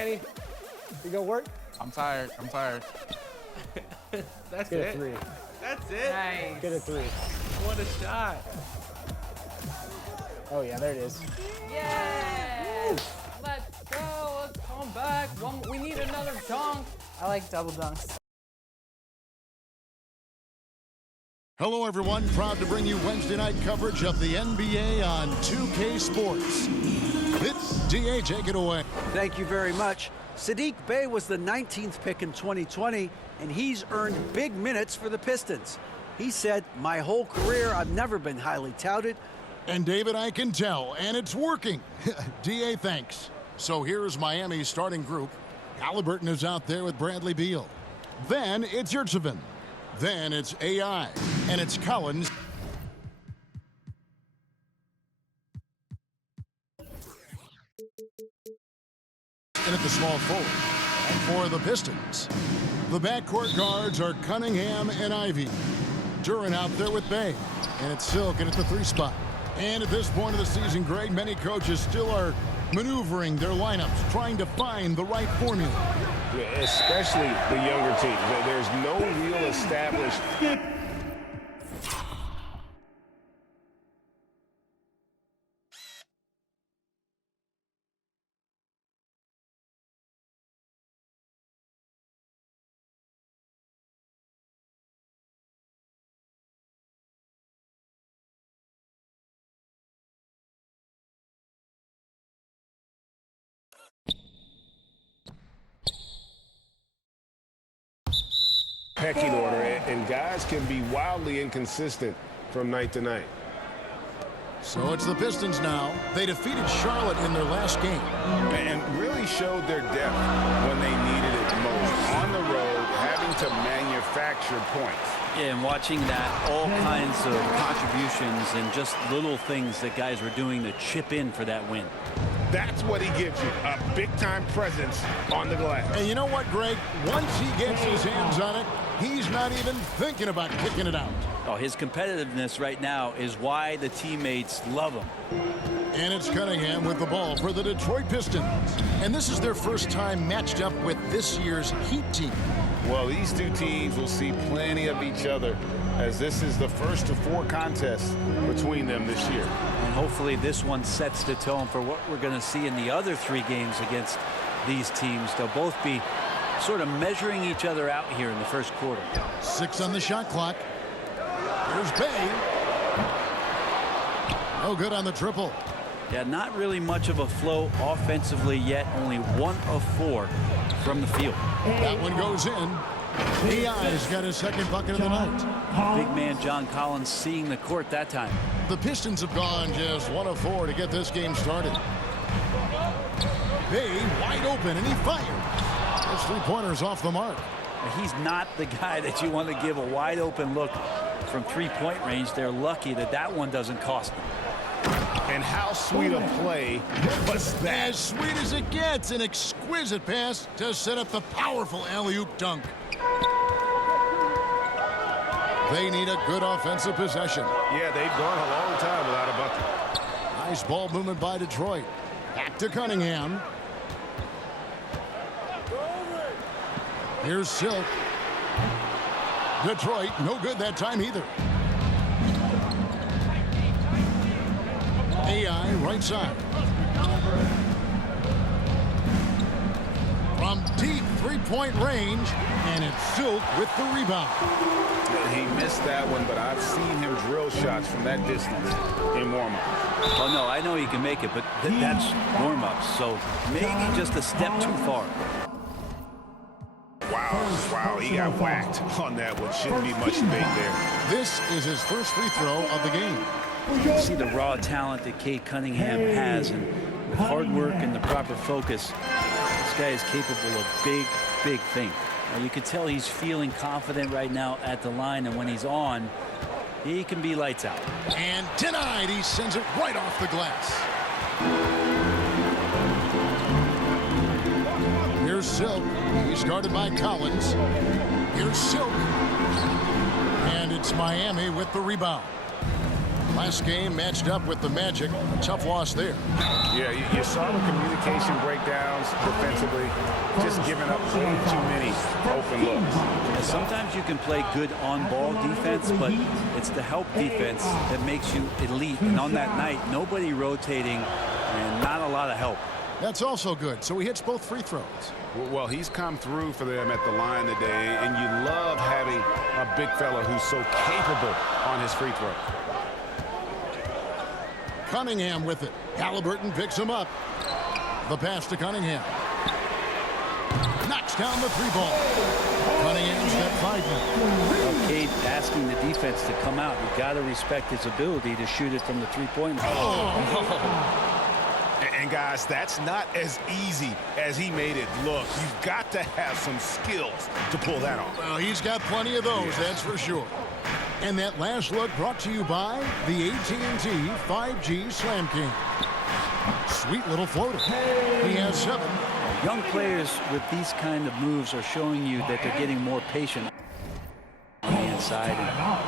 Danny. You go work? I'm tired. That's Get it. a 3. That's it. Nice. Get a 3. What a shot. Oh, yeah, there it is. Yes! Let's go. Let's come back. We need another dunk. I like double dunks. Hello, everyone. Proud to bring you Wednesday night coverage of the NBA on 2K Sports. It's DA, take it away. Thank you very much. Saddiq Bey was the 19th pick in 2020, and he's earned big minutes for the Pistons. He said, "My whole career, I've never been highly touted." And David, I can tell, and it's working. DA, thanks. So here's Miami's starting group. Halliburton is out there with Bradley Beal. Then it's Yurtseven. Then it's AI. And it's Collins. And at the small forward. And for the Pistons, the backcourt guards are Cunningham and Ivy. Duran out there with Bey. And it's Silk in at the 3 spot. And at this point of the season, Greg, many coaches still are maneuvering their lineups, trying to find the right formula. Yeah, especially the younger teams. There's no real established... pecking order, and guys can be wildly inconsistent from night to night. So it's the Pistons now. They defeated Charlotte in their last game. And really showed their depth when they needed it most. On the road, having to manufacture points. Yeah, and watching that, all kinds of contributions and just little things that guys were doing to chip in for that win. That's what he gives you, a big-time presence on the glass. And you know what, Greg? Once he gets his hands on it, he's not even thinking about kicking it out. Oh, his competitiveness right now is why the teammates love him. And it's Cunningham with the ball for the Detroit Pistons. And this is their first time matched up with this year's Heat team. Well, these two teams will see plenty of each other, as this is the first of 4 contests between them this year. And hopefully this one sets the tone for what we're going to see in the other 3 games against these teams. They'll both be sort of measuring each other out here in the first quarter. 6 on the shot clock. Here's Bey. No good on the triple. Yeah, not really much of a flow offensively yet. Only 1 of 4 from the field. That one goes in. AI's got his second bucket of the night. Big man John Collins seeing the court that time. The Pistons have gone just 1 of 4 to get this game started. Bey wide open, and he fires. Those 3-pointers off the mark. He's not the guy that you want to give a wide open look from 3-point range. They're lucky that that one doesn't cost them. And how sweet a play was that? As sweet as it gets, an exquisite pass to set up the powerful alley-oop dunk. They need a good offensive possession. Yeah, they've gone a long time without a bucket. Nice ball movement by Detroit. Back to Cunningham. Here's Silk. Detroit, no good that time either. AI right side. From deep 3-point range, and it's Silk with the rebound. He missed that one, but I've seen him drill shots from that distance in warm-up. Oh, no, I know he can make it, but that's warm-ups, so maybe just a step too far. Wow, he got whacked on that one. Shouldn't be much debate there. This is his first free throw of the game. You see the raw talent that Cade Cunningham has, and with hard work and the proper focus, this guy is capable of big things. Now, you can tell he's feeling confident right now at the line, and when he's on, he can be lights out. And denied. He sends it right off the glass. Here's Silk. He's guarded by Collins. Here's Silk. And it's Miami with the rebound. Last game matched up with the Magic. A tough loss there. Yeah, you saw the communication breakdowns defensively, just giving up way too many open looks. And sometimes you can play good on-ball defense, but it's the help defense that makes you elite. And on that night, nobody rotating and not a lot of help. That's also good. So he hits both free throws. Well, he's come through for them at the line today, and you love having a big fella who's so capable on his free throw. Cunningham with it. Halliburton picks him up. The pass to Cunningham. Knocks down the three ball. Cunningham's got 5 now. Well, Cade asking the defense to come out. You've got to respect his ability to shoot it from the three-point line. And guys, that's not as easy as he made it look. You've got to have some skills to pull that off. Well, he's got plenty of those, that's for sure. And that last look brought to you by the AT&T 5G Slam King. Sweet little floater. He has 7. Young players with these kind of moves are showing you that they're getting more patient on the inside,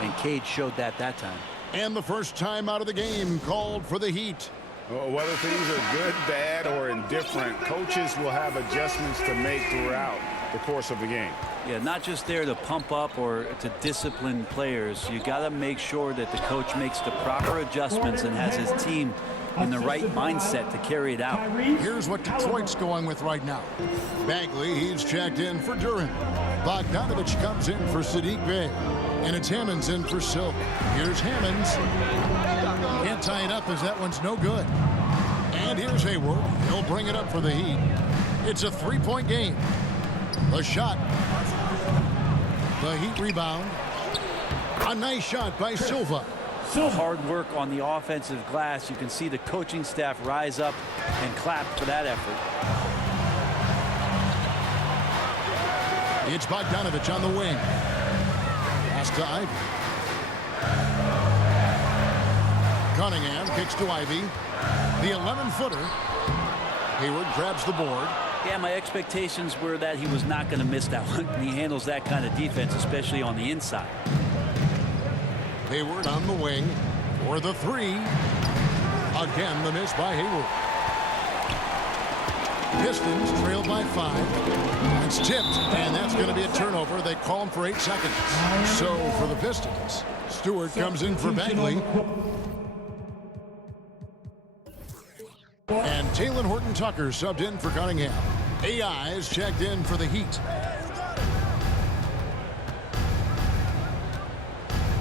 and Cade showed that time. And the first time out of the game called for the Heat. Whether things are good, bad, or indifferent, coaches will have adjustments to make throughout the course of the game. Yeah, not just there to pump up or to discipline players. You got to make sure that the coach makes the proper adjustments and has his team in the right mindset to carry it out. Here's what Detroit's going with right now. Bagley, he's checked in for Duran. Bogdanovich comes in for Saddiq Bey. And it's Hammonds in for Silk. Here's Hammonds. Can't tie it up as that one's no good. And here's Hayward. He'll bring it up for the Heat. It's a 3-point game. The shot. The Heat rebound. A nice shot by Silva. Hard work on the offensive glass. You can see the coaching staff rise up and clap for that effort. It's Bogdanovich on the wing. Pass to Ivy. Cunningham kicks to Ivy. The 11-footer. Hayward grabs the board. Yeah, my expectations were that he was not going to miss that one. He handles that kind of defense, especially on the inside. Hayward on the wing for the 3. Again, the miss by Hayward. Pistons trail by 5. It's tipped, and that's going to be a turnover. They call him for 8 seconds. So for the Pistons, Stewart comes in for Bagley. And Talen Horton-Tucker subbed in for Cunningham. AI is checked in for the Heat.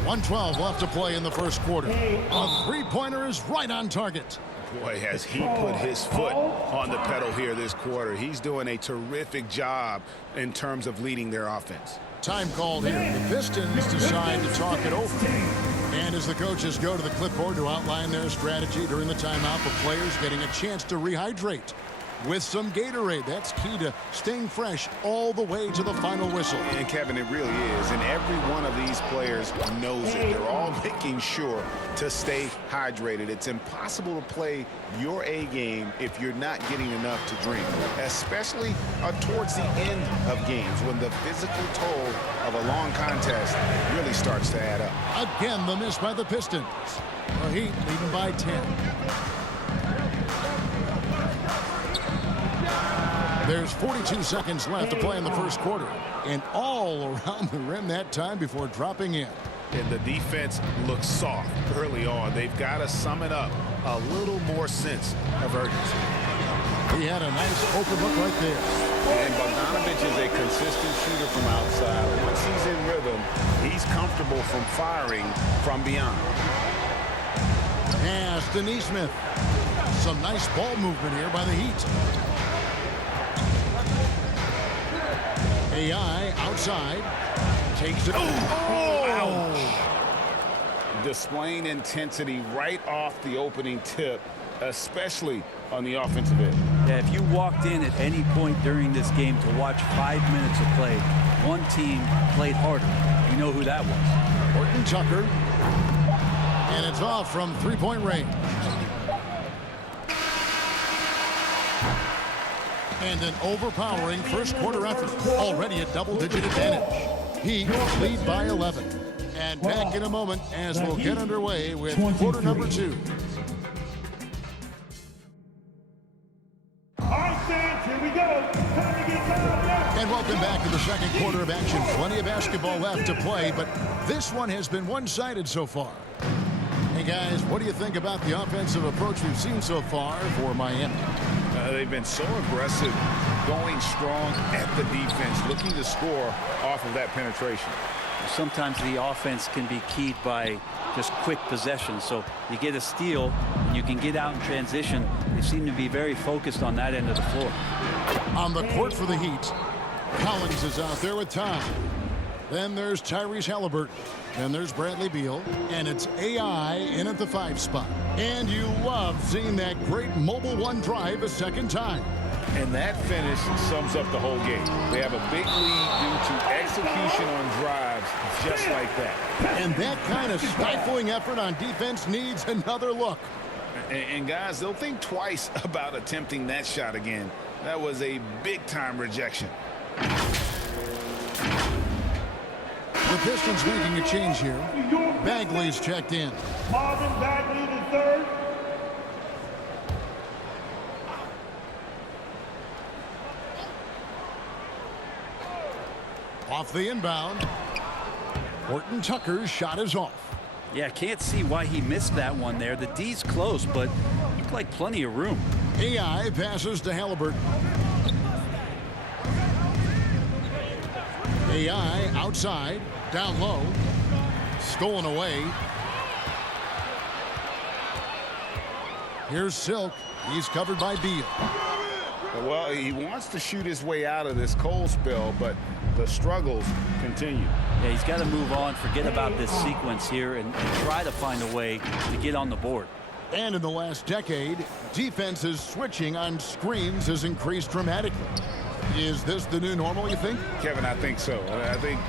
1:12 left to play in the first quarter. A three-pointer is right on target. Boy, has he put his foot on the pedal here this quarter. He's doing a terrific job in terms of leading their offense. Time called here. The Pistons decide to talk it over. And as the coaches go to the clipboard to outline their strategy during the timeout, for players getting a chance to rehydrate with some Gatorade. That's key to staying fresh all the way to the final whistle. And Kevin, it really is. And every one of these players knows it. They're all making sure to stay hydrated. It's impossible to play your A game if you're not getting enough to drink, especially towards the end of games when the physical toll of a long contest really starts to add up. Again, the miss by the Pistons. The Heat leading by 10. There's 42 seconds left to play in the first quarter. And all around the rim that time before dropping in. And the defense looks soft early on. They've got to sum it up a little more sense of urgency. He had a nice open look right there. And Bogdanovich is a consistent shooter from outside. Once he's in rhythm, he's comfortable from firing from beyond. Pass to Nesmith. Some nice ball movement here by the Heat. AI outside. Takes it. Ouch. Displaying intensity right off the opening tip, especially on the offensive end. Yeah, if you walked in at any point during this game to watch 5 minutes of play, one team played harder. You know who that was. Horton-Tucker. And it's off from three-point range. And an overpowering first quarter effort. Already a double-digit advantage. Heat lead by 11. And back in a moment as we'll get underway with quarter number 2. Here we go. Time to get down. And welcome back to the second quarter of action. Plenty of basketball left to play, but this one has been one-sided so far. Hey, guys, what do you think about the offensive approach we've seen so far for Miami? They've been so aggressive, going strong at the defense, looking to score off of that penetration. Sometimes the offense can be keyed by just quick possession. So you get a steal and you can get out in transition. They seem to be very focused on that end of the floor. On the court for the Heat, Collins is out there with time. Then there's Tyrese Halliburton. Then there's Bradley Beal. And it's AI in at the 5 spot. And you love seeing that great mobile one drive a second time. And that finish sums up the whole game. They have a big lead due to execution on drives just like that. And that kind of stifling effort on defense needs another look. And guys, they'll think twice about attempting that shot again. That was a big-time rejection. The Pistons making a change here. Bagley's checked in. Marvin Bagley the third. Off the inbound. Horton Tucker's shot is off. Yeah, can't see why he missed that one there. The D's close, but looked like plenty of room. AI passes to Halliburton. AI outside, down low, stolen away. Here's Silk. He's covered by Beal. Well, he wants to shoot his way out of this cold spell, but the struggles continue. Yeah, he's got to move on, forget about this sequence here, and try to find a way to get on the board. And in the last decade, defenses switching on screens has increased dramatically. Is this the new normal, you think? Kevin, I think so. I think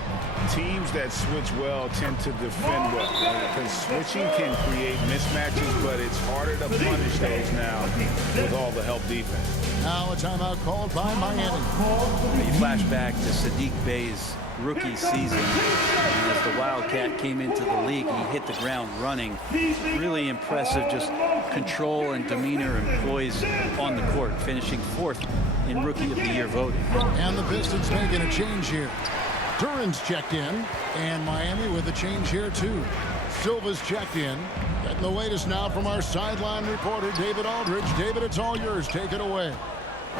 teams that switch well tend to defend well. Because switching can create mismatches, but it's harder to punish those now with all the help defense. Now a timeout called by Miami. You flash back to Saddiq Bey's rookie season. And as the Wildcat came into the league, he hit the ground running. Really impressive, just control and demeanor and poise on the court, finishing 4th in Rookie of the Year voting. And the Pistons making a change here. Duran's checked in, and Miami with a change here too. Silva's checked in. Getting the latest now from our sideline reporter, David Aldridge. David, it's all yours. Take it away.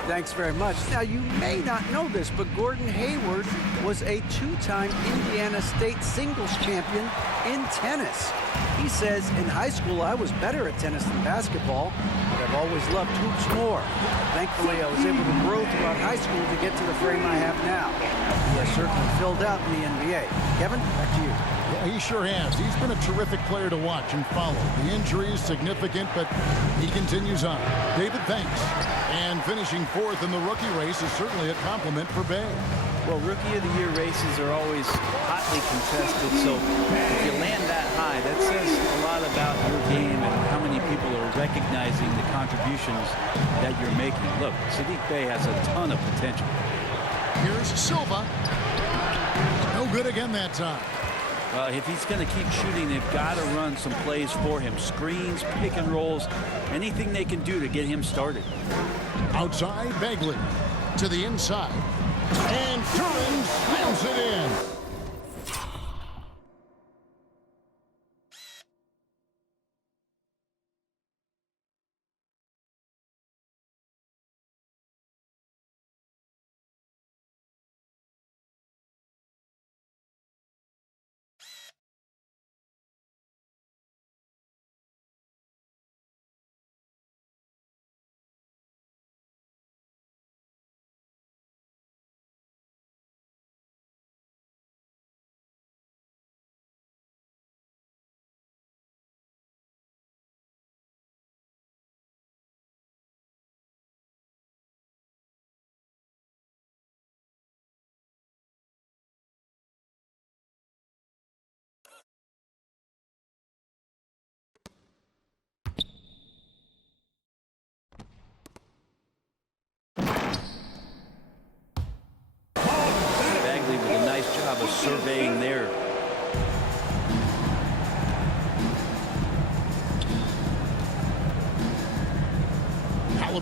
Thanks very much. Now, you may not know this, but Gordon Hayward was a 2-time Indiana State singles champion in tennis. He says, in high school, I was better at tennis than basketball, but I've always loved hoops more. Thankfully, I was able to grow throughout high school to get to the frame I have now. He has certainly filled out in the NBA. Kevin, back to you. Yeah, he sure has. He's been a terrific player to watch and follow. The injury is significant, but he continues on. David, thanks. And finishing 4th in the rookie race is certainly a compliment for Bey. Well, Rookie of the Year races are always hotly contested, so if you land that high, that says a lot about your game and how many people are recognizing the contributions that you're making. Look, Saddiq Bey has a ton of potential. Here's Silva. No good again that time. Well, if he's going to keep shooting, they've got to run some plays for him. Screens, pick and rolls, anything they can do to get him started. Outside, Bagley. To the inside. And Duran slams it in. Bagley with a nice job of surveying there.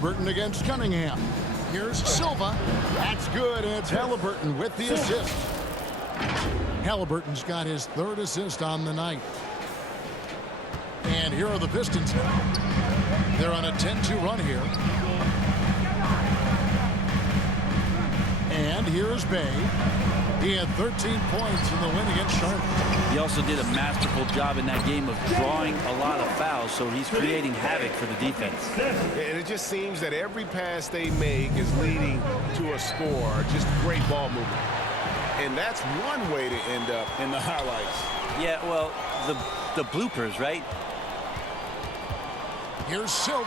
Halliburton against Cunningham. Here's Silva. That's good, and it's Halliburton with the assist. Halliburton's got his third assist on the night. And here are the Pistons. They're on a 10-2 run here. And here's Bay. He had 13 points in the win against Charlotte. He also did a masterful job in that game of drawing a lot of fouls, so he's creating havoc for the defense. And it just seems that every pass they make is leading to a score. Just great ball movement. And that's one way to end up in the highlights. Yeah, well, the bloopers, right? Here's Silk.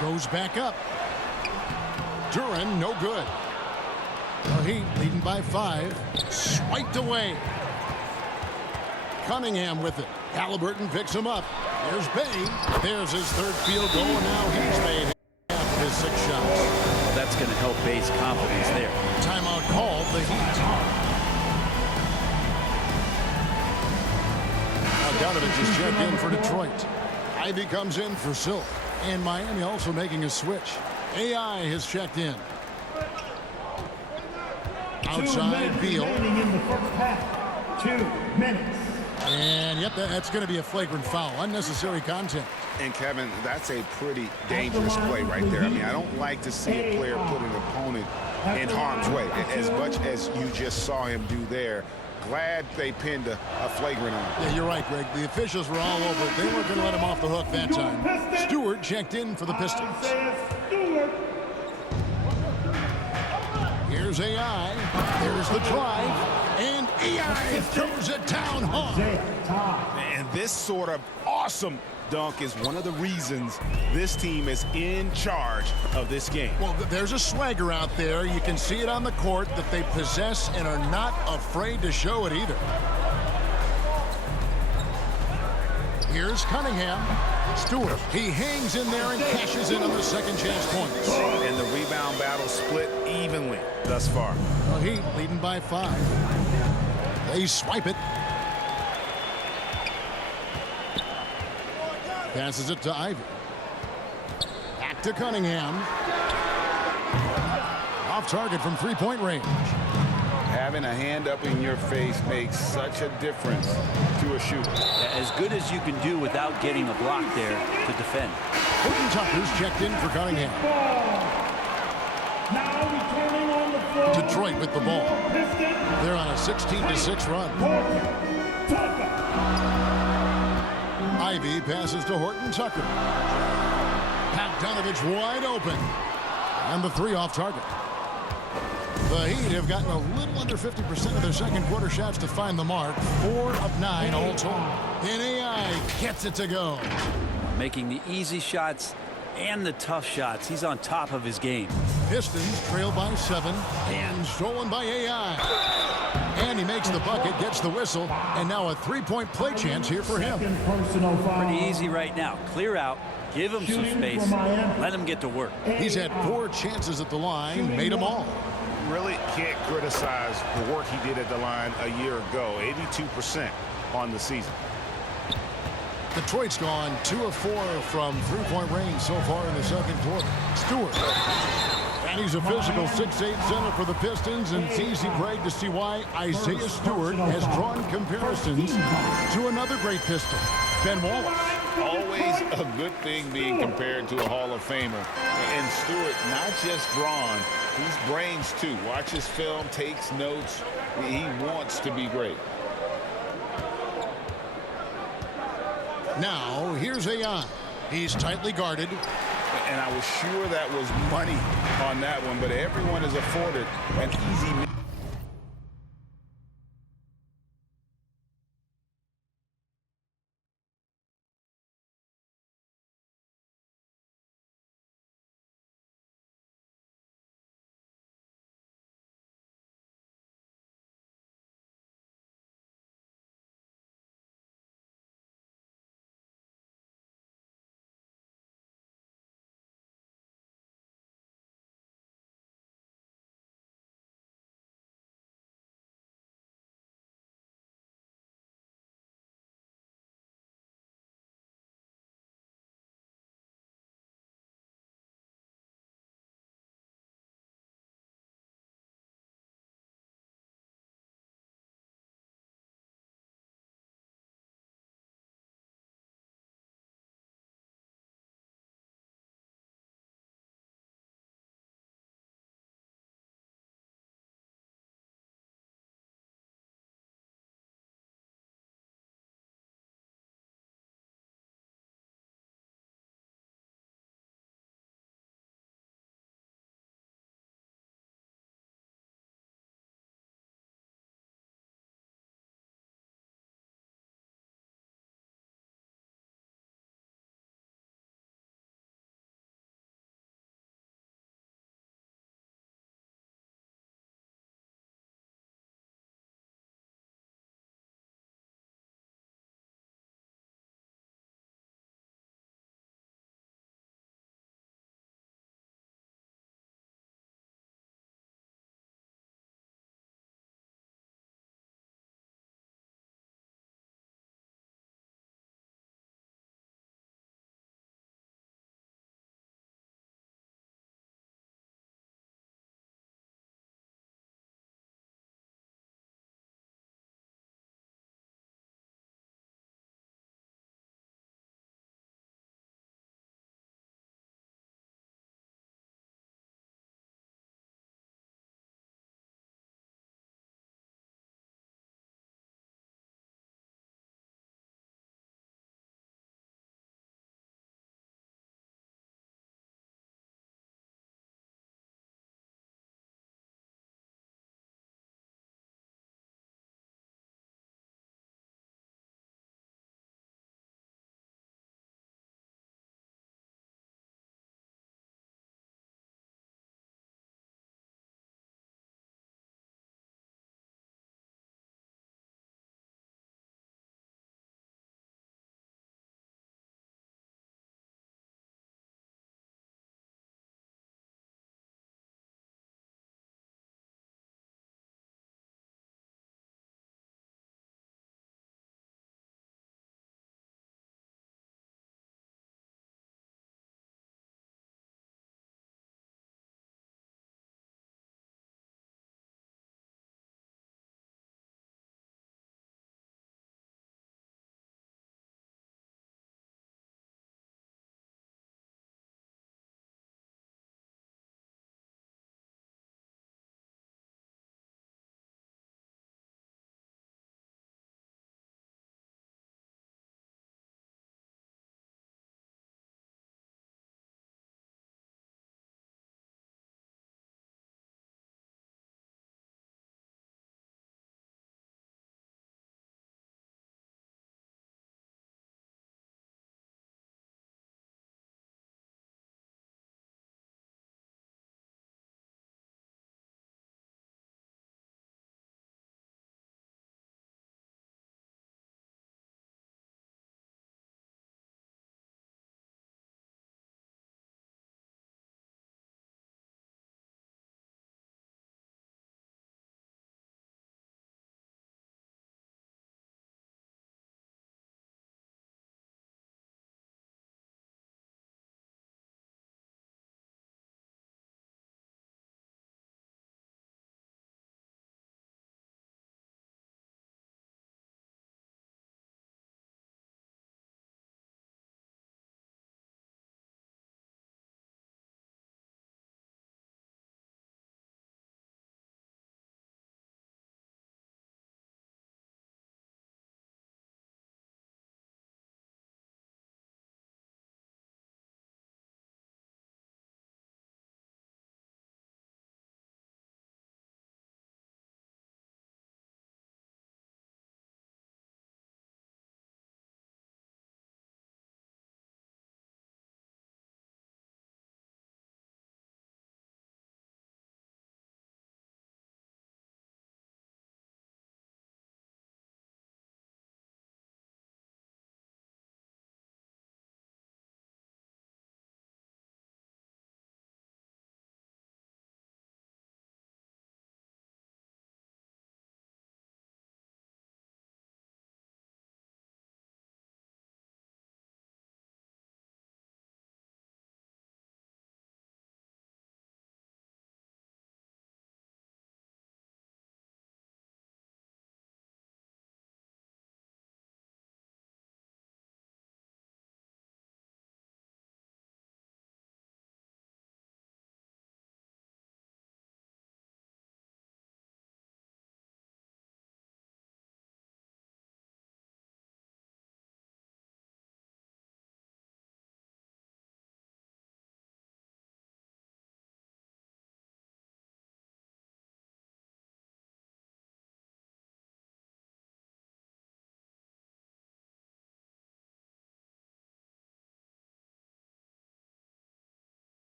Goes back up. Duran, no good. The Heat leading by 5. Swiped away. Cunningham with it. Halliburton picks him up. Here's Bay. There's his third field goal, and now he's made half of his 6 shots. Well, that's going to help Bay's confidence there. Timeout called, the Heat. Bogdanovich is checked in for Detroit. Ivy comes in for Silk. And Miami also making a switch. AI has checked in. Outside Beal. In the first half. 2 minutes. And yep, that's going to be a flagrant foul. Unnecessary contact. And Kevin, that's a pretty dangerous play right there. I mean, I don't like to see a player put an opponent in harm's way. As much as you just saw him do there, glad they pinned a flagrant on him. Yeah, you're right, Greg. The officials were all over it. They weren't going to let him off the hook that time. Stewart checked in for the Pistons. Here's AI. There's the drive. And AI throws it down hard. And this sort of awesome dunk is one of the reasons this team is in charge of this game. Well, there's a swagger out there. You can see it on the court that they possess and are not afraid to show it either. Here's Cunningham. Stewart, he hangs in there and cashes in on the second chance points. And the rebound battle split evenly thus far. The Heat leading by 5. They swipe it. Passes it to Ivy. Back to Cunningham. Off target from three-point range. Having a hand up in your face makes such a difference to a shooter. As good as you can do without getting a block there to defend. Horton Tucker's checked in for Cunningham. Now returning on the floor. Detroit with the ball. They're on a 16-6 run. Ivy passes to Horton Tucker. Bogdanovich wide open. And the 3 off target. The Heat have gotten a little under 50% of their second quarter shots to find the mark. 4 of 9 all told. And AI gets it to go. Making the easy shots and the tough shots. He's on top of his game. Pistons trail by 7 and stolen by AI. And he makes the bucket, gets the whistle, and now a 3-point play chance here for him. Pretty easy right now. Clear out, give him some space, let him get to work. He's had 4 chances at the line, made them all. Really can't criticize the work he did at the line a year ago. 82% on the season. Detroit's gone 2 of 4 from 3-point range so far in the second quarter. Stewart. And he's a physical 6'8" center for the Pistons, and it's easy, Greg, to see why Isaiah Stewart has drawn comparisons to another great Piston, Ben Wallace. Always a good thing being compared to a Hall of Famer. And Stewart, not just brawn, he's brains too. Watches film, takes notes. He wants to be great. Now, here's AI. He's tightly guarded. And I was sure that was money on that one, but everyone is afforded an easy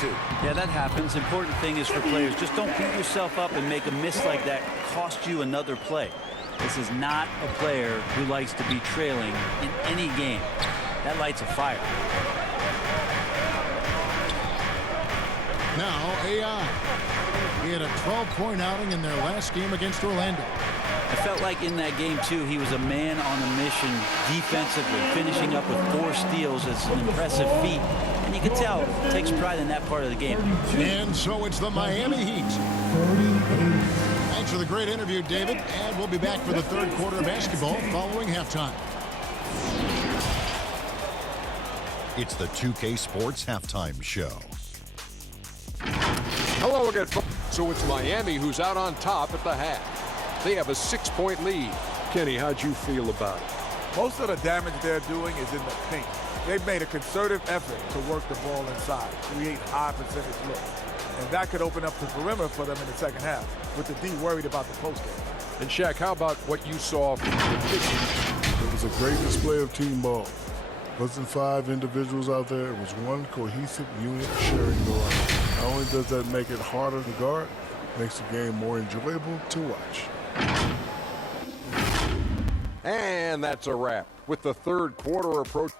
too. Yeah, that happens. Important thing is for players, just don't beat yourself up and make a miss like that cost you another play. This is not a player who likes to be trailing in any game. That lights a fire. Now AI. He had a 12-point outing in their last game against Orlando. I felt like in that game, too, he was a man on a mission defensively, finishing up with 4 steals. It's an impressive feat. And you can tell, takes pride in that part of the game. And so it's the Miami Heat. Thanks for the great interview, David. And we'll be back for the third quarter of basketball following halftime. It's the 2K Sports Halftime Show. Hello again, folks. So it's Miami who's out on top at the half. They have a 6-point lead. Kenny, how'd you feel about it? Most of the damage they're doing is in the paint. They've made a concerted effort to work the ball inside, create high percentage looks. And that could open up the perimeter for them in the second half, with the D worried about the postgame. And Shaq, how about what you saw from the Pistons? It was a great display of team ball. It wasn't 5 individuals out there. It was one cohesive unit sharing the line. Not only does that make it harder to guard, it makes the game more enjoyable to watch. And that's a wrap with the third quarter approach.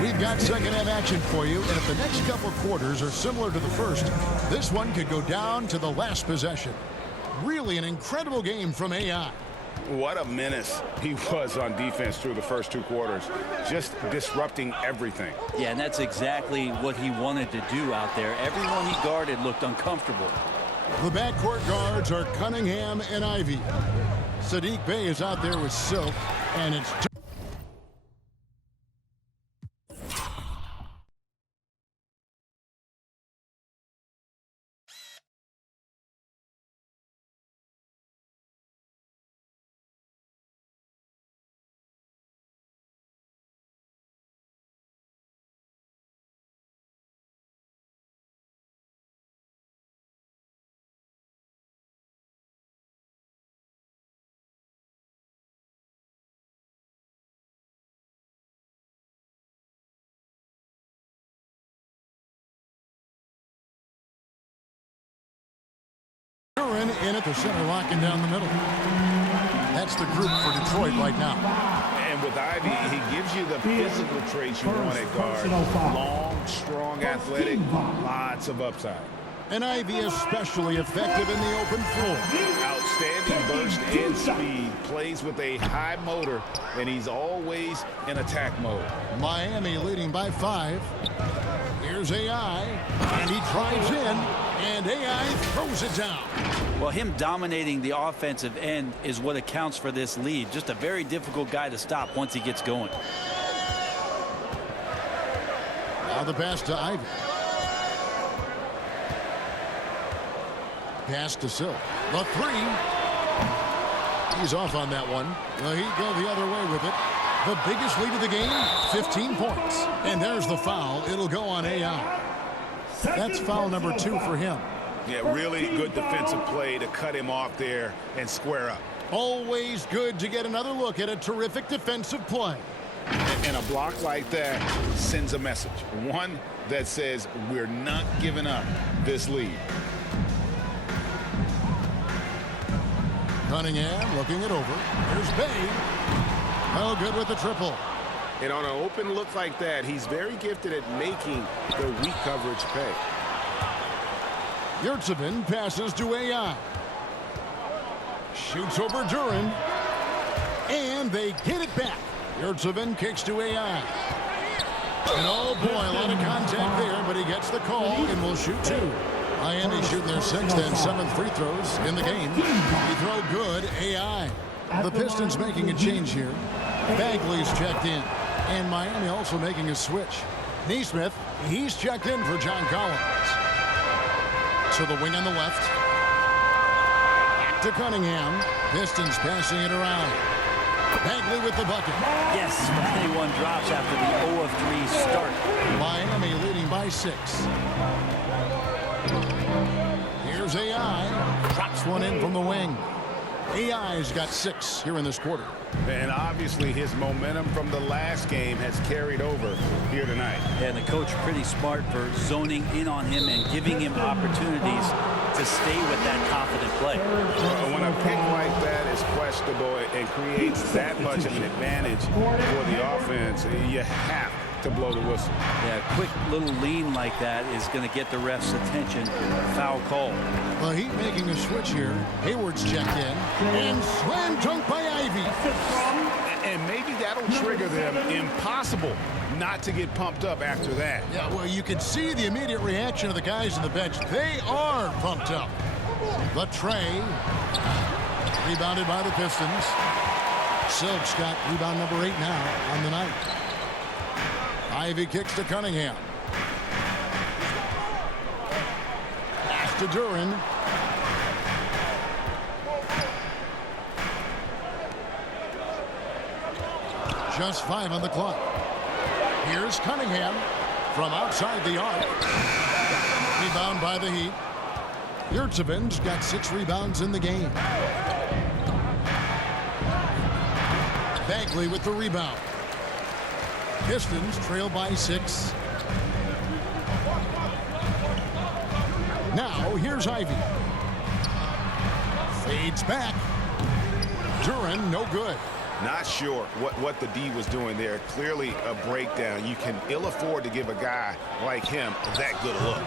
We've got second half action for you, and if the next couple quarters are similar to the first, this one could go down to the last possession. Really an incredible game from AI. What a menace he was on defense through the first 2 quarters, just disrupting everything. Yeah, and that's exactly what he wanted to do out there. Everyone he guarded looked uncomfortable. The backcourt guards are Cunningham and Ivy. Sadiq Bey is out there with Silk, and it's in at the center, locking down the middle. That's the group for Detroit right now. And with Ivy, he gives you the physical traits you want at guard. Long, strong, athletic, lots of upside. And Ivy especially effective in the open floor. Outstanding burst and speed, plays with a high motor, and he's always in attack mode. Miami leading by 5. Here's AI, and he drives in, and AI throws it down. Well, him dominating the offensive end is what accounts for this lead. Just a very difficult guy to stop once he gets going. Now the pass to Ivy. Pass to Silk. The 3. He's off on that one. Well, he'd go the other way with it. The biggest lead of the game, 15 points. And there's the foul. It'll go on AI. That's foul number 2 for him. Yeah, really good defensive play to cut him off there and square up. Always good to get another look at a terrific defensive play. And a block like that sends a message. One that says we're not giving up this lead. Cunningham looking it over. Here's Bey. Oh, good with the triple. And on an open look like that, he's very gifted at making the weak coverage pay. Yurtsevin passes to AI. Shoots over Duran. And they get it back. Yurtsevin kicks to AI. And oh boy, a lot of contact there, but he gets the call and will shoot 2. Miami shooting their 6th and 7th free throws in the game. He throw good, AI. The Pistons making a change here. Bagley's checked in. And Miami also making a switch. Neesmith, he's checked in for John Collins. To the wing on the left. To Cunningham. Pistons passing it around. Bagley with the bucket. Yes, finally one drops after the 0 of 3 start. Miami leading by 6. Here's AI. Drops one in from the wing. AI's got 6 here in this quarter. And obviously his momentum from the last game has carried over here tonight. And the coach pretty smart for zoning in on him and giving him opportunities to stay with that confident play. When a pick like that is questionable and creates that much of an advantage for the offense, you have to blow the whistle. Yeah, a quick little lean like that is going to get the ref's attention. Foul call. The Heat making a switch here. Hayward's checked in. And slam dunk by Ivy. And maybe that'll trigger them. Impossible not to get pumped up after that. Yeah, well, you can see the immediate reaction of the guys on the bench. They are pumped up. The tray. Rebounded by the Pistons. Silk's got rebound number 8 now on the night. Ivy kicks to Cunningham. Pass to Duran. Just 5 on the clock. Here's Cunningham from outside the arc. Rebound by the Heat. Yurtseven's got 6 rebounds in the game. Bagley with the rebound. Pistons trail by 6. Now here's Ivy. Fades back. Duran no good. Not sure what the D was doing there. Clearly a breakdown. You can ill afford to give a guy like him that good a look.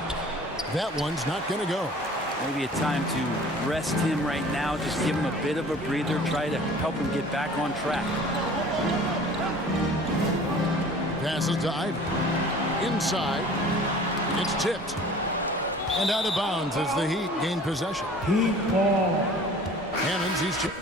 That one's not going to go. Maybe a time to rest him right now. Just give him a bit of a breather. Try to help him get back on track. Passes to Ivy. Inside. It's tipped. And out of bounds as the Heat gain possession. Heat ball. Hammonds, he's chipped.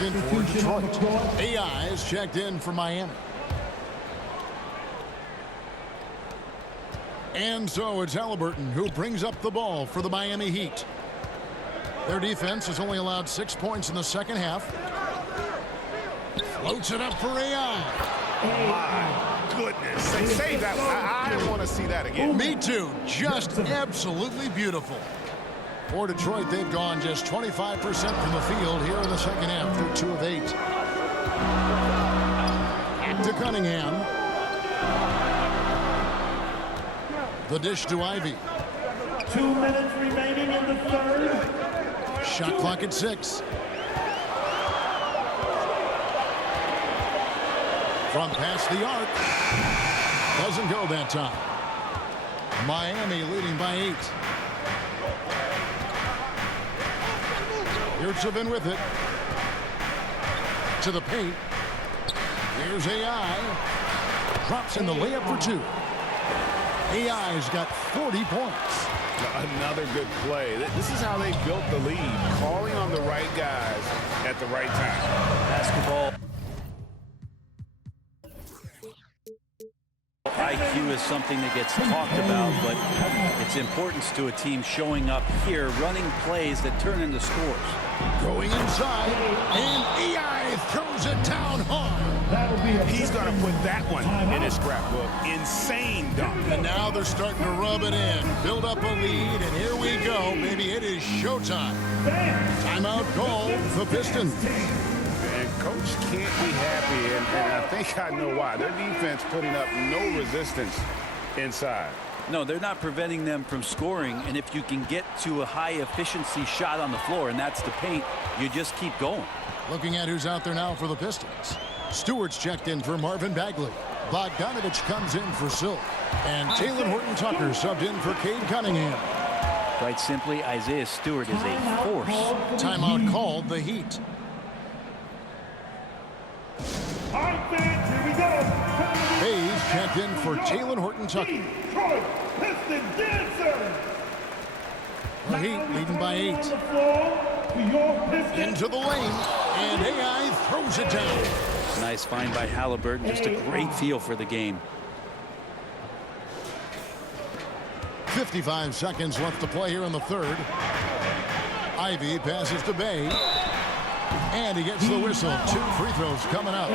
In for Detroit. AI is checked in for Miami. And so it's Halliburton who brings up the ball for the Miami Heat. Their defense has only allowed 6 points in the second half. Floats it up for AI. My goodness. Say that. I want to see that again. Me too. Just absolutely beautiful. For Detroit, they've gone just 25% from the field here in the second half through 2 of 8. Back to Cunningham. The dish to Ivy. 2 minutes remaining in the third. Shot clock at 6. From past the arc. Doesn't go that time. Miami leading by 8. Yurtseven with it. To the paint. Here's AI. Drops in the layup for 2. AI's got 40 points. Another good play. This is how they built the lead. Calling on the right guys at the right time. Basketball IQ is something that gets talked about, but its importance to a team showing up here, running plays that turn into scores. Going inside, and AI throws it down hard. He's going to put that one in his scrapbook. Insane dunk. And now they're starting to rub it in, build up a lead, and here we go. Maybe it is showtime. Timeout call, the Pistons. And Coach can't be happy, and I think I know why. Their defense putting up no resistance inside. No, they're not preventing them from scoring, and if you can get to a high-efficiency shot on the floor, and that's the paint, you just keep going. Looking at who's out there now for the Pistons. Stewart's checked in for Marvin Bagley. Bogdanovich comes in for Silk. And Taylor Horton-Tucker subbed in for Cade Cunningham. Quite simply, Isaiah Stewart is a force. Timeout called the Heat. All right, fans, here we go. Hayes checked in for Taylor Horton-Tucker. Detroit Pistons dancers. The Heat leading by 8. Into the lane, and AI throws it down. Nice find by Halliburton. Just a great feel for the game. 55 seconds left to play here in the third. Ivy passes to Bay. And he gets the whistle. 2 free throws coming up.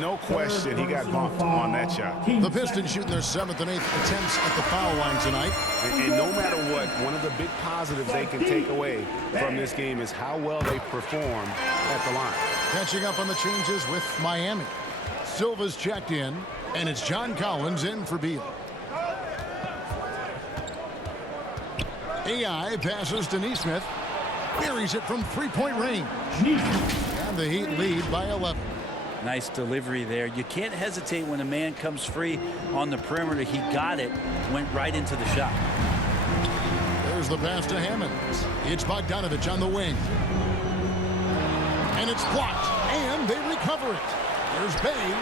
No question, he got bumped on that shot. The Pistons shooting their 7th and 8th attempts at the foul line tonight. And no matter what, one of the big positives they can take away from this game is how well they perform at the line. Catching up on the changes with Miami. Silva's checked in, and it's John Collins in for Beal. AI passes to Nesmith. Buries it from three-point range. And the Heat lead by 11. Nice delivery there. You can't hesitate when a man comes free on the perimeter. He got it, went right into the shot. There's the pass to Hammonds. It's Bogdanovich on the wing. And it's blocked. And they recover it. There's Bay.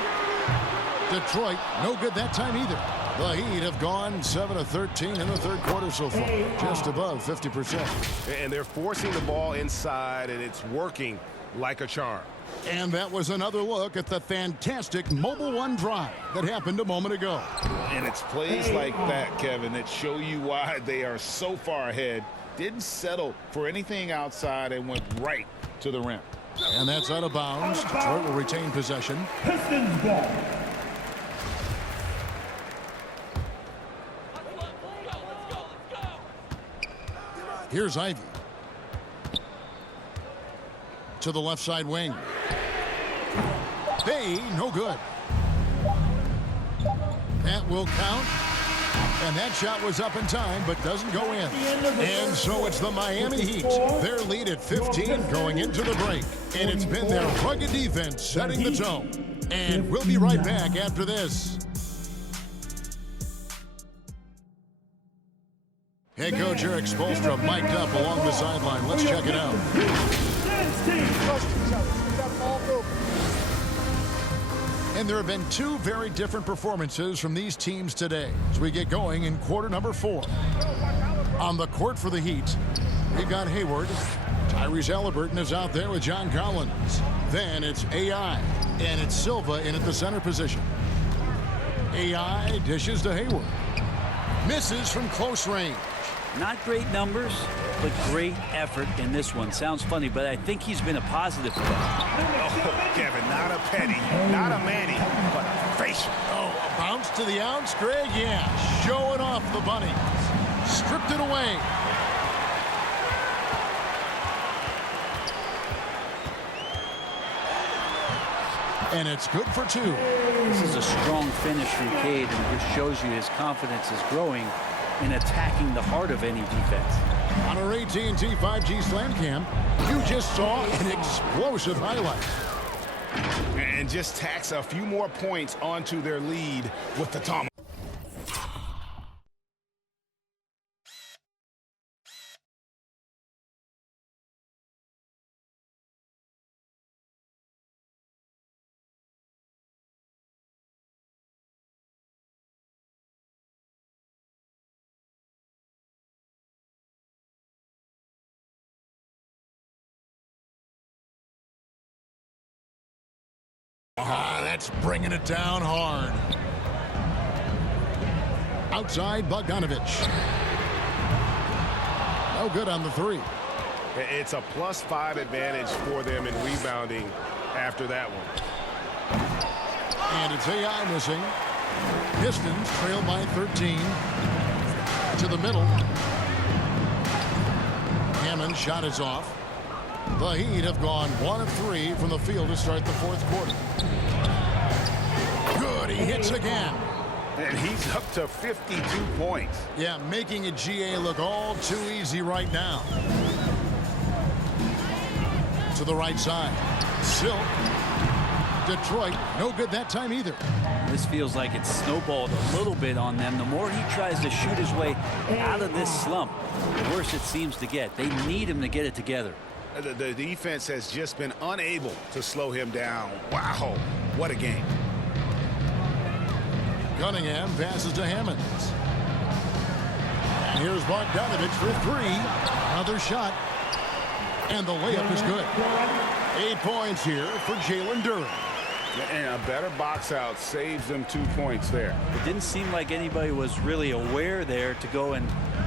Detroit, no good that time either. The Heat have gone 7 of 13 in the third quarter so far. Just above 50%. And they're forcing the ball inside, and it's working like a charm. And that was another look at the fantastic Mobile One drive that happened a moment ago. And it's plays like that, Kevin, that show you why they are so far ahead. Didn't settle for anything outside and went right to the rim. And that's out of bounds. Detroit will retain possession. Pistons ball. Here's Ivy. To the left side wing. Bay, no good. That will count. And that shot was up in time, but doesn't go in. And so it's the Miami Heat. Their lead at 15 going into the break. And it's been their rugged defense setting the tone. And we'll be right back after this. Head coach Eric Spoelstra mic'd up along the sideline. Let's check it out. And there have been 2 very different performances from these teams today as we get going in quarter number 4. On the court for the Heat, we got Hayward. Tyrese Halliburton is out there with John Collins. Then it's AI, and it's Silva in at the center position. AI dishes to Hayward. Misses from close range. Not great numbers, but great effort in this one. Sounds funny, but I think he's been a positive for that. Oh, Kevin, not a penny, not a Manny, but a facial. Oh, a bounce to the outs, Greg? Yeah, showing off the bunnies. Stripped it away. And it's good for 2. This is a strong finish from Cade, and it just shows you his confidence is growing in attacking the heart of any defense. On our AT&T 5G Slam Cam, you just saw an explosive highlight. And just tacks a few more points onto their lead with the Tom. That's bringing it down hard. Outside, Bogdanovich. No good on the 3. It's a +5 advantage for them in rebounding after that one. And it's AI missing. Pistons trail by 13. To the middle. Hammond's shot is off. The Heat have gone 1 of 3 from the field to start the 4th quarter. Good, he hits again. And he's up to 52 points. Yeah, making a GA look all too easy right now. To the right side. Silk. Detroit, no good that time either. This feels like it's snowballed a little bit on them. The more he tries to shoot his way out of this slump, the worse it seems to get. They need him to get it together. The defense has just been unable to slow him down. Wow, what a game. Cunningham passes to Hammonds. And here's Bogdanovich for 3. Another shot. And the layup is good. 8 points here for Jalen Duren. And a better box out saves them 2 points there. It didn't seem like anybody was really aware there to go and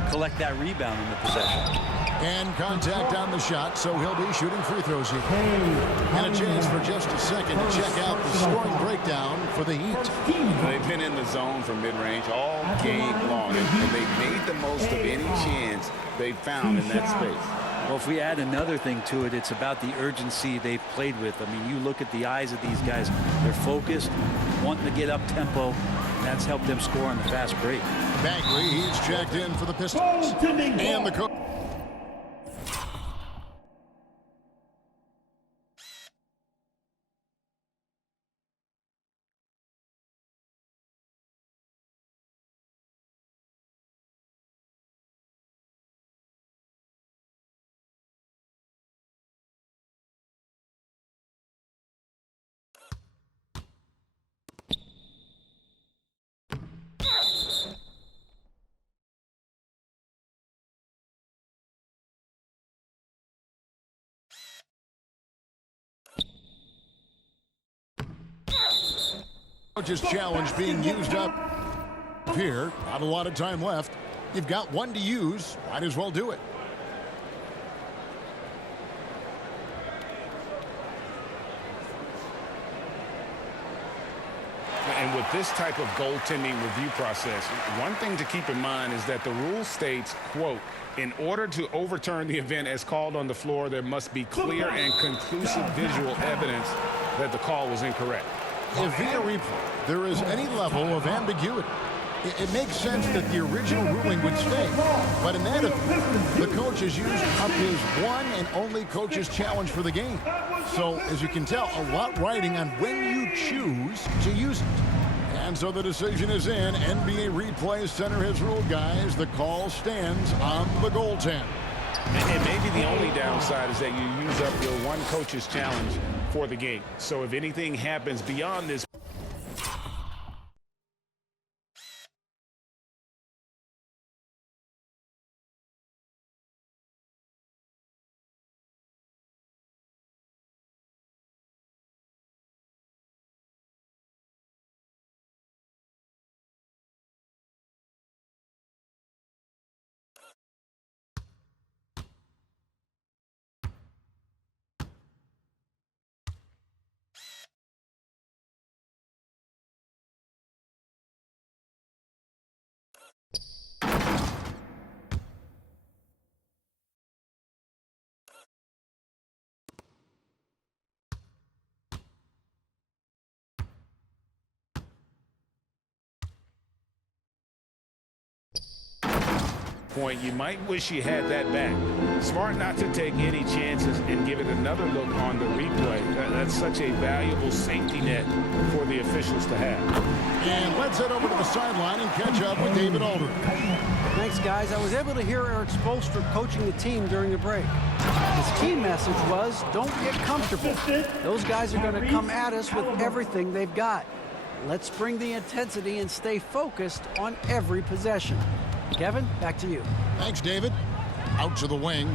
collect that rebound in the possession. And contact on the shot, so he'll be shooting free throws here. And a chance for just a second to check out the scoring breakdown for the Heat. They've been in the zone from mid-range all game long, and they've made the most of any chance they've found in that space. Well, if we add another thing to it, it's about the urgency they've played with. I mean, you look at the eyes of these guys. They're focused, wanting to get up tempo, and that's helped them score on the fast break. Bagley, he's checked in for the Pistons. And the coach. Coach's challenge being used up here. Not a lot of time left. You've got one to use. Might as well do it. And with this type of goaltending review process, one thing to keep in mind is that the rule states, quote, in order to overturn the event as called on the floor, there must be clear and conclusive visual evidence that the call was incorrect. If via replay there is any level of ambiguity, it makes sense that the original ruling would stay. But in that event, the coach has used up his one and only coach's challenge for the game. So, as you can tell, a lot riding on when you choose to use it. And so the decision is in. NBA Replay Center has ruled, guys. The call stands on the goaltend. And maybe the only downside is that you use up your one coach's challenge for the game. So if anything happens beyond this, point, you might wish you had that back. Smart not to take any chances and give it another look on the replay. That's such a valuable safety net for the officials to have. And let's head over to the sideline and catch up with David Aldridge. Thanks, guys. I was able to hear Eric Spoelstra coaching the team during the break. His key message was, don't get comfortable. Those guys are going to come at us with everything they've got. Let's bring the intensity and stay focused on every possession. Kevin, back to you. Thanks, David. Out to the wing.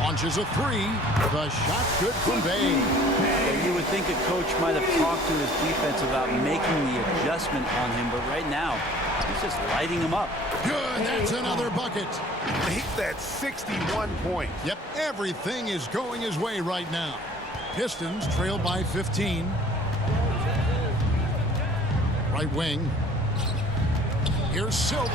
Launches a three. The shot good from Bay. Yeah, you would think a coach might have talked to his defense about making the adjustment on him, but right now, he's just lighting him up. Good. That's another bucket. Make that 61 points. Yep, everything is going his way right now. Pistons trail by 15. Right wing. Here's Silk.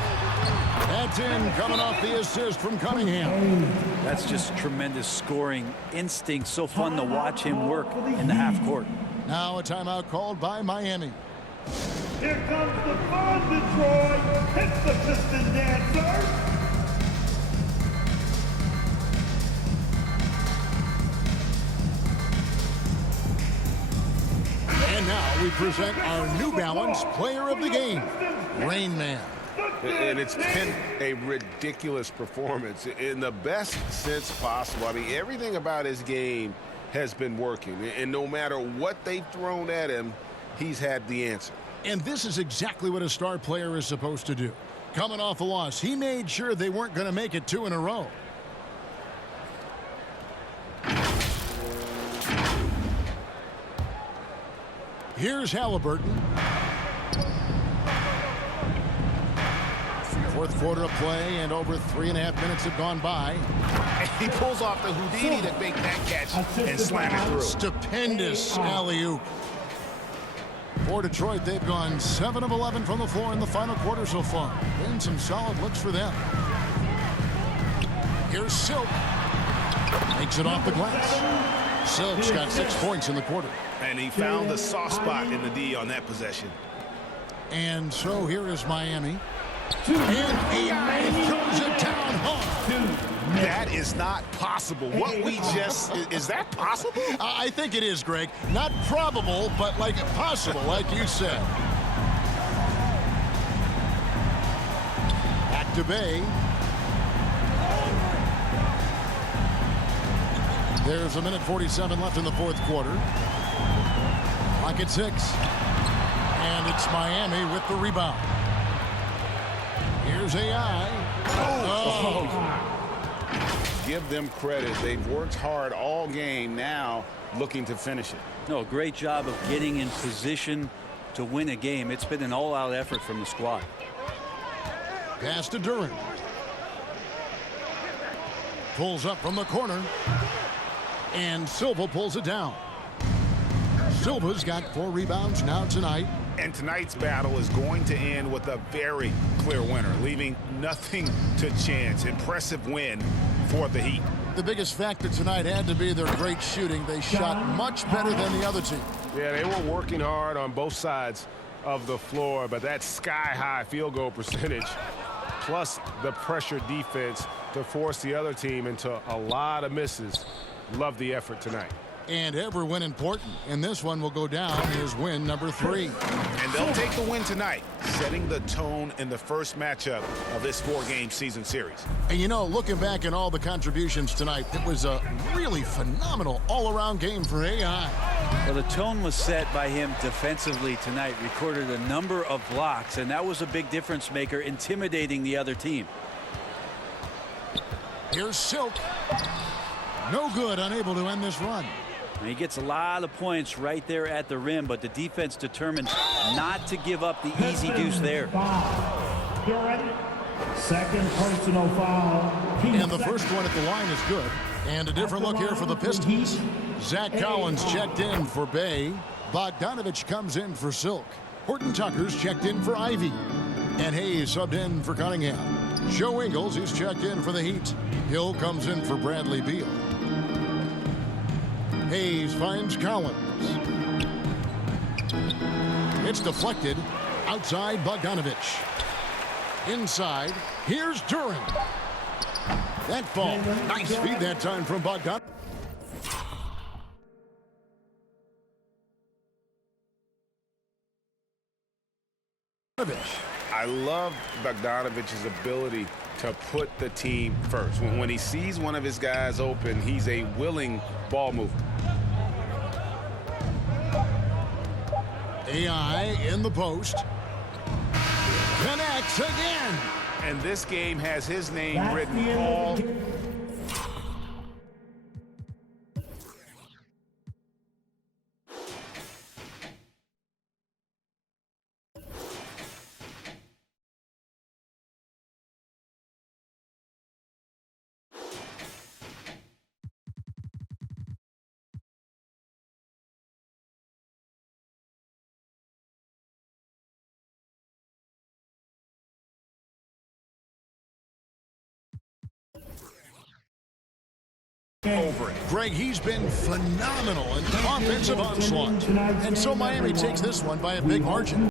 That's in, coming off the assist from Cunningham. That's just tremendous scoring instinct. So fun to watch him work in the half court. Now a timeout called by Miami. Here comes the fun, Detroit. Hit the Piston dancer. And now we present our New Balance Player of the Game, Rain Man. And it's been a ridiculous performance in the best sense possible. I mean, everything about his game has been working. And no matter what they've thrown at him, he's had the answer. And this is exactly what a star player is supposed to do. Coming off a loss, he made sure they weren't going to make it 2 in a row. Here's Halliburton. Fourth quarter of play, and over 3.5 minutes have gone by. And he pulls off the Houdini to make that catch and slam it through. Stupendous alley-oop. For Detroit, they've gone 7 of 11 from the floor in the final quarter so far. Been some solid looks for them. Here's Silk. Makes it off the glass. Silk's got 6 points in the quarter. And he found the soft spot in the D on that possession. And so here is Miami. And AI throws it down hard. That is not possible. What we just, is that possible? I think it is, Greg. Not probable, but like possible, like you said. Back to Bay. There's 1:47 left in the fourth quarter. Clock at 6. And it's Miami with the rebound. Here's AI. Give them credit. They've worked hard all game, now looking to finish it. No, great job of getting in position to win a game. It's been an all-out effort from the squad. Pass to Duran. Pulls up from the corner. And Silva pulls it down. Silva's got 4 rebounds now tonight. And tonight's battle is going to end with a very clear winner, leaving nothing to chance. Impressive win for the Heat. The biggest factor tonight had to be their great shooting. They shot much better than the other team. Yeah, they were working hard on both sides of the floor, but that sky-high field goal percentage, plus the pressure defense to force the other team into a lot of misses. Love the effort tonight. And every win important, and this one will go down as win number 3. And they'll take the win tonight, setting the tone in the first matchup of this 4-game season series. And you know, looking back at all the contributions tonight, it was a really phenomenal all-around game for AI. Well, the tone was set by him defensively tonight. Recorded a number of blocks, and that was a big difference maker, intimidating the other team. Here's Silk. No good, unable to end this run. And he gets a lot of points right there at the rim, but the defense determined not to give up the easy deuce there. Second personal foul. And the first one at the line is good. And a different look here for the Pistons. Zach Collins checked in for Bay. Bogdanovich comes in for Silk. Horton Tucker's checked in for Ivy. And Hayes subbed in for Cunningham. Joe Ingles is checked in for the Heat. Hill comes in for Bradley Beal. Hayes finds Collins. It's deflected. Outside Bogdanovich. Inside. Here's Duran. That ball. Nice feed that time from Bogdanovich. I love Bogdanovich's ability to put the team first. When he sees one of his guys open, he's a willing ball mover. AI in the post. Connects again. And this game has his name written all. Over it. Greg, he's been phenomenal in offensive onslaught. And so Miami takes this one by a big margin.